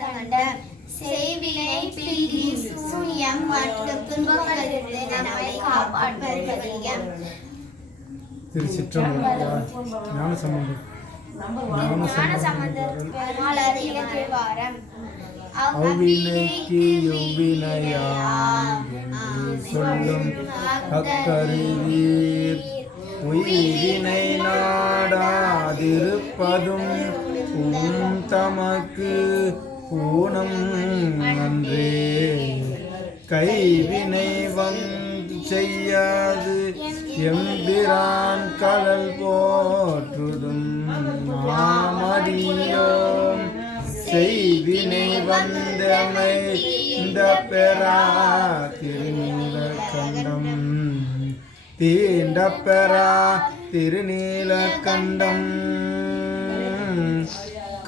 கண்டம் செய்வினை பில்லி சூனியம் மற்றும் துன்பங்களிலிருந்து நம்மை காப்பாற்றுவது பதிகம். திருச்சிற்றம்பலம். ஞானசம்பந்தர் அவ்வினைக்கு எவ்வினையாம் சொல்லும் அக்கருவீர் உயிரினை நாடாதிருப்பதும் தமக்கு ஊனம் அன்றே. கைவினை செய்யாது எம்பிரான் கடல் போற்றுதும் மாமடியோம் செய்வினை வந்தமை இந்த பெறா திருநீல கண்டம் தீண்ட பெறா திருநீல கண்டம்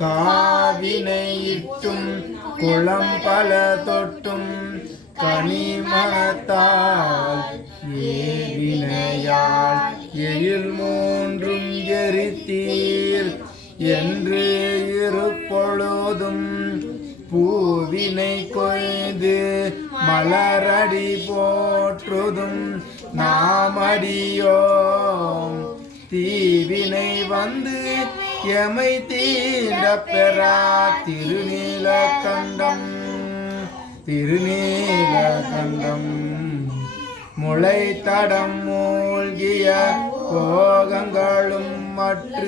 காவினையிட்டும் குளம் பல தொட்டும் கனிமணத்தால் ஏவினையால் எழில் மூன்றும் எரித்தீர் என்று இருப்பொழுதும் பூவினை கொய்து மலரடி போற்றுதும் நாமடியோம் தீவினை வந்து எமை தீண்ட பெறா திருநீல கண்டம் திருநீல கண்டம் முளை தடம் மூழ்கிய போகங்களும் மற்ற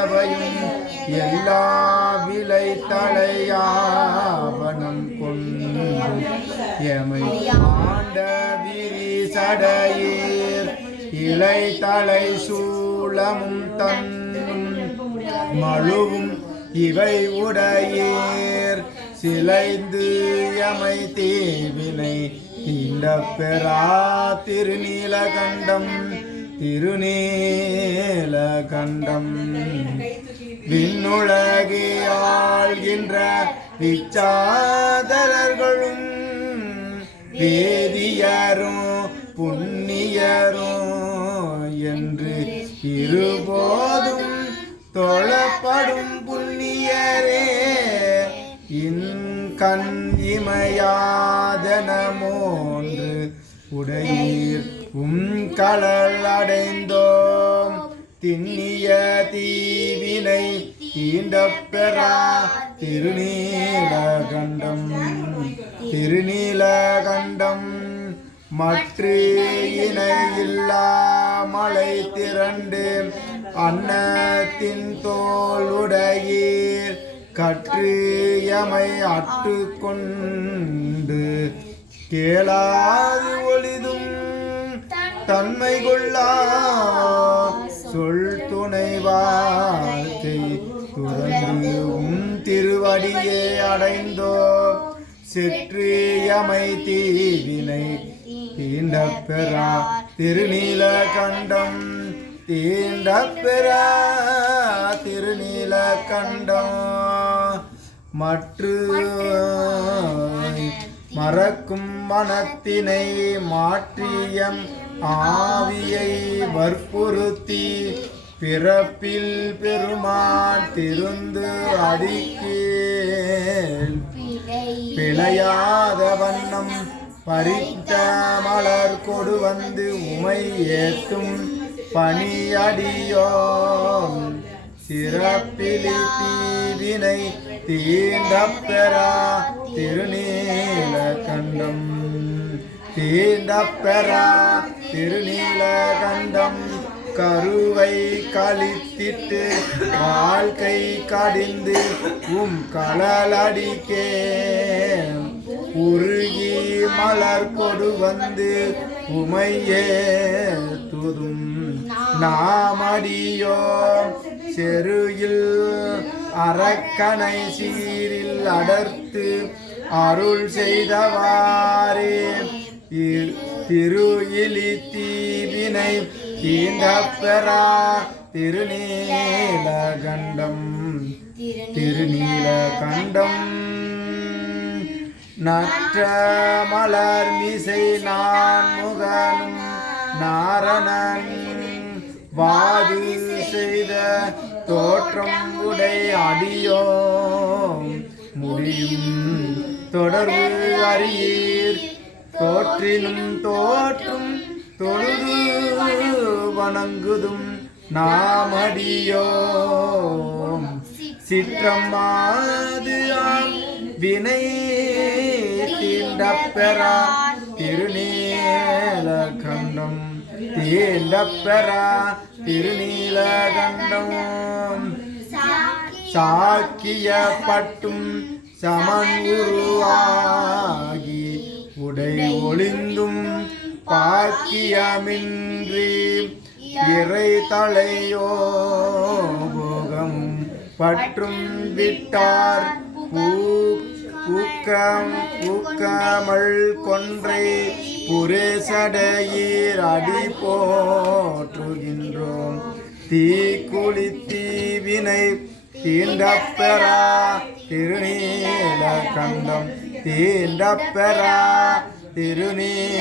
எவையும் எல்லா விலை தலையாவனம் கொண்டு எமை ஆண்ட விரி சடையீர் இலை தலை சூளமும் தன்னும் மழுவும் இவை உடையீர் சிலைந்து எமை தீவினை தீண்ட பெறா திருநீலகண்டம் திருநீலகண்டம். விண்ணுலகே ஆள்கின்ற விச்சாதரர்களும் வேதியரும் புண்ணியரும் என்று இருபோதும் தொழப்படும் புண்ணியரே இன்கண் இமையாதனமோன்று உடையீர் கடல் அடைந்தோம் திண்ணிய தீவினை தீண்ட பெறா திருநீலகண்டம் திருநீலகண்டம். மற்ற இணையில்லா மலை திரண்டு அன்னத்தின் தோளுடையீர் கற்று எமை அட்டு கொண்டு கேளாது ஒளிதும் தன்மை கொள்ளா சொல் துணை வாழ்க்கை துறந்து திருவடியே அடைந்தோ செற்று எமை தீவினை தீண்ட பெறா திருநீலகண்டம் தீண்ட பெறா திருநீலகண்டம். மற்ற மறக்கும் மனத்தினை மாற்றியம் ஆவியை வற்புறுத்தி பிறப்பில் பெருமான் திருந்து அடிக்கேள் பிழையாத வண்ணம் பறித்த மலர் கொடு வந்து உமை ஏற்றும் பணியடியோம் சிறப்பிலி தீவினை தீண்ட பெறா திருநீலகண்டம் தீண்ட பெறா திருநீலகண்டம். கருவை கழித்திட்டு வாழ்க்கை கடிந்து கடலடிக்கே உருகி மலர் கொடு வந்து உமையே துதும் நாமடியோ செருயில் அரக்கனை சீரில் அடர்த்து அருள் செய்தவாறே திரு இலி தீவினை தீண்ட பெறா திருநீலகண்டம் திருநீலகண்டம். நற்ற மலர் மிசை நான் முகனும் நாரணன் வாது செய்த தோற்றம் உடை அடியோம் முடியும் தொடர்பு அறியீர் தோற்றினும் தோற்றும் தொழுது வணங்குதும் நாமடியோம் சிற்றம்மாது ஆம் வினை தீண்டப்பெறா திருநீலகண்டம் தீண்டப்பெறா திருநீலகண்டம் சாக்கியப்பட்டும் சமன் உருவாகி உடை ஒளிந்தும் பாக்கியமின்றி இறை தலையோ போகம் பற்றும் விட்டார் பூக்கமல் கொன்றை புரேசடையீர் அடி போற்றுகின்றோம் தீக்குளித்தீவினை தீண்டப்பெறா திருநீலகண்டம் தீண்டப்பெறா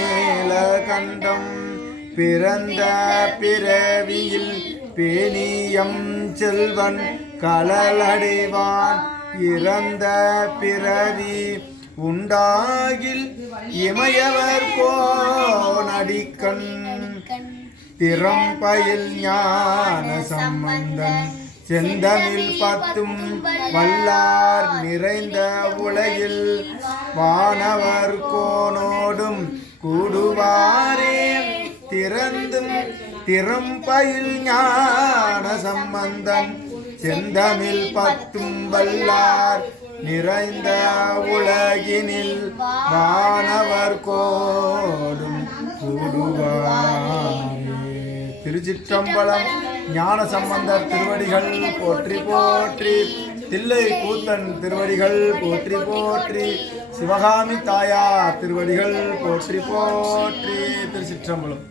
திருநீலகண்டம் பிறந்த பிறவியில் பேணியம் செல்வன் கலலடைவான் இறந்த பிறவி உண்டாகில் இமையவர் கோனடிக்கண் திறம்பயில் ஞான சம்பந்தன் செந்தமிழ் பத்தும் வல்லார் நிறைந்த உலகில் வானவர் கோனோடும் கூடுவாரே திறந்தும் திறம்பயில் ஞான சம்பந்தன் செந்தமிழ் பத்தும் வல்லார் நிறைந்த உலகினில் வானவர் கோடும் கூடுவாரே. திருச்சிற்றம்பலம். ஞான சம்பந்தர் திருவடிகள் போற்றி போற்றி. தில்லை கூத்தன் திருவடிகள் போற்றி போற்றி. சிவகாமி தாயார் திருவடிகள் போற்றி போற்றி. திருச்சிற்றம்பலம்.